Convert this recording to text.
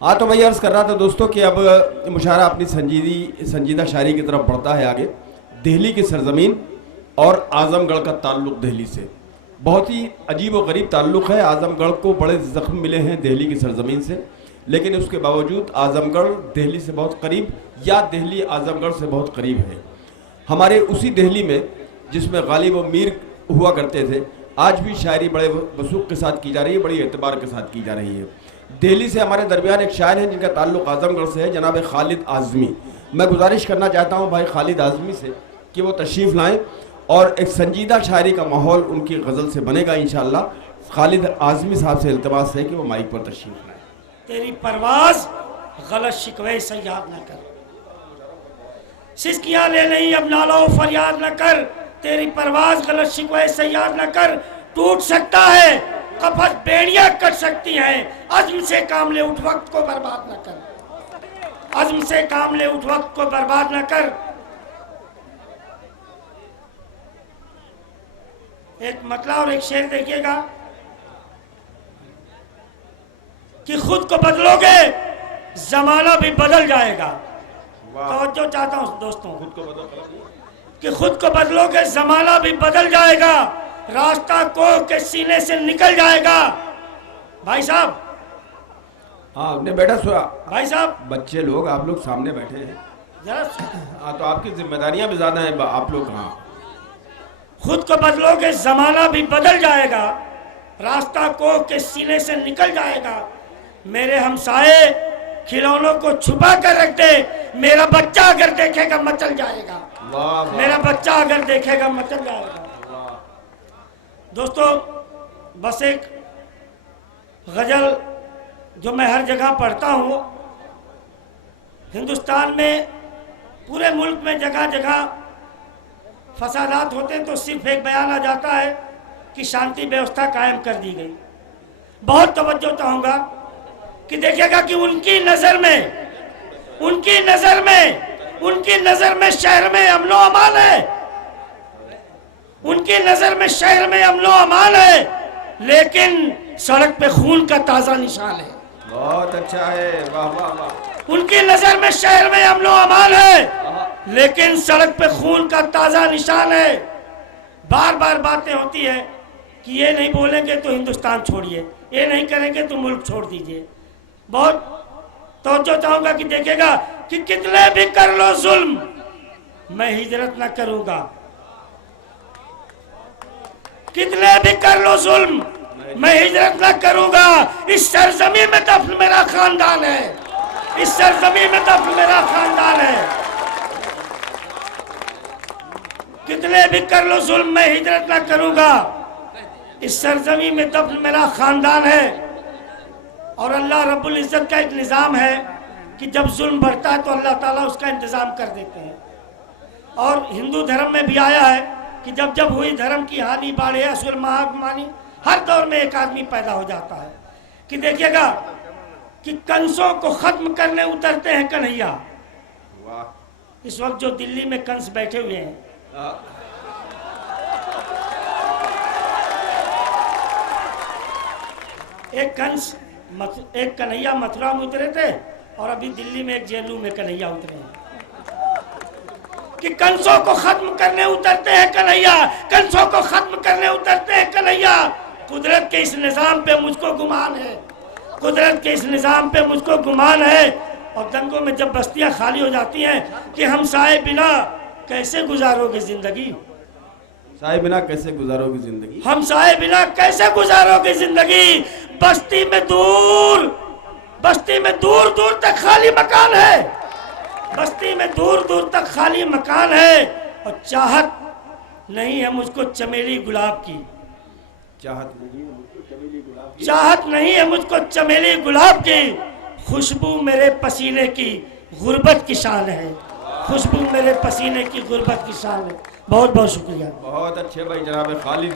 हाँ, तो मैं ये अर्ज़ कर रहा था दोस्तों कि अब मुशायरा अपनी संजीदा शायरी की तरफ बढ़ता है आगे। दिल्ली की सरजमीन और आज़मगढ़ का ताल्लुक़ दिल्ली से बहुत ही अजीब व गरीब ताल्लुक़ है। आज़मगढ़ को बड़े ज़ख्म मिले हैं दिल्ली की सरजमीन से, लेकिन उसके बावजूद आज़मगढ़ दिल्ली से बहुत करीब या दिल्ली आज़मगढ़ से बहुत करीब है। हमारे उसी दिल्ली में जिसमें गालिब व मीर हुआ करते थे, आज भी शायरी बड़े वसूख के साथ की जा रही है, बड़ी एतबार के साथ की जा रही है। दिल्ली से हमारे दरमियान एक शायर हैं जिनका ताल्लुक़ आज़मगढ़ से है, जनाब खालिद आज़मी। मैं गुजारिश करना चाहता हूँ भाई खालिद आज़मी से कि वो तशरीफ़ लाएँ और एक संजीदा शायरी का माहौल उनकी गज़ल से बनेगा इंशाअल्लाह। खालिद आज़मी साहब से इल्तिमास है कि वो माइक पर तशरीफ़ लाएँ। तेरी परवाज़ गलत शिकवे से याद न कर, सिस्कियाँ ले नहीं अब नालो फरियाद न कर। तेरी परवाज़ गलत शिकवे से याद न कर, टूट सकता है कफस बेड़ियाँ कट सकती हैं। अज़्म से काम ले उठ वक्त को बर्बाद न कर, अज़्म से काम ले उठ वक्त को बर्बाद न कर। एक मतला और एक शेर देखिएगा कि खुद को बदलोगे जमाना भी बदल जाएगा। तवज्जो चाहता हूं दोस्तों, खुद को कि खुद को बदलोगे जमाना भी बदल जाएगा, रास्ता को के सीने से निकल जाएगा। भाई साहब, हाँ अपने बेटा सुना। भाई साहब, बच्चे लोग आप लोग सामने बैठे हैं जरा हाँ, तो आपकी जिम्मेदारियां भी ज़्यादा हैं आप लोग। हाँ, खुद को बदलोगे जमाना भी बदल जाएगा, रास्ता को के सीने से निकल जाएगा। मेरे हमसाए खिलौनों को छुपा कर रख दे, मेरा बच्चा अगर देखेगा मचल जाएगा। मेरा बच्चा अगर देखेगा मचल जाएगा। दोस्तों, बस एक गजल जो मैं हर जगह पढ़ता हूँ, हिंदुस्तान में पूरे मुल्क में जगह जगह फसादात होते हैं तो सिर्फ एक बयान आ जाता है कि शांति व्यवस्था कायम कर दी गई। बहुत तवज्जो चाहूँगा कि देखिएगा कि उनकी नज़र में शहर में अमनो अमान है, उनकी नज़र में शहर में अमनो अमान है, लेकिन सड़क पे खून का ताज़ा निशान है। बहुत अच्छा है, वाह वाह वाह। उनकी नज़र में शहर में अमनो अमान है, लेकिन सड़क पे खून का ताज़ा निशान है। बार बार बातें होती है कि ये नहीं बोलेंगे तो हिंदुस्तान छोड़िए, ये नहीं करेंगे तो मुल्क छोड़ दीजिए। बहुत तवज्जो चाहूँगा कि देखेगा कि कितने भी कर लो जुल्म, मैं हिजरत न करूँगा। कितने भी कर लो जुल्म, मैं हिजरत न करूँगा। इस सरजमीन में दफन मेरा खानदान है, इस सरजमीन में दफन मेरा खानदान है। कितने भी कर लो जुल्म, मैं हिजरत न करूँगा। इस सरजमीन में दफन मेरा खानदान है। और अल्लाह रब्बुल इज़्ज़त का एक निज़ाम है कि जब जुल्म बढ़ता है तो अल्लाह ताला उसका इंतज़ाम कर देते हैं। और हिंदू धर्म में भी आया है कि जब जब हुई धर्म की हानि बाढ़े असुर महामानी, हर दौर में एक आदमी पैदा हो जाता है। कि देखिएगा कि कंसों को ख़त्म करने उतरते हैं कन्हैया। इस वक्त जो दिल्ली में कंस बैठे हुए हैं, एक कन्हैया मथुरा में उतरे थे और अभी दिल्ली में एक जेलू में कन्हैया उतरे हैं। कि कंसों को खत्म करने उतरते हैं कन्हैया, कंसों को खत्म करने उतरते हैं कन्हैया। कुदरत के इस निज़ाम पे मुझको गुमान है, कुदरत के इस निज़ाम पे मुझको गुमान है। और दंगों में जब बस्तियां खाली हो जाती हैं कि हमसाए बिना कैसे गुजारोगे जिंदगी, साए बिना कैसे गुजारोगे जिंदगी, हमसाए बिना कैसे गुजारोगे जिंदगी। बस्ती में दूर दूर तक खाली मकान है, बस्ती में दूर दूर तक खाली मकान है। और चाहत नहीं है मुझको चमेली गुलाब की, चाहत नहीं है मुझको चमेली गुलाब की, चाहत नहीं है मुझको चमेली गुलाब की। खुशबू मेरे पसीने की गुर्बत की शान है, खुशबू मेरे पसीने की गुर्बत की शान है। बहुत बहुत शुक्रिया। बहुत अच्छे भाई जनाब खालिद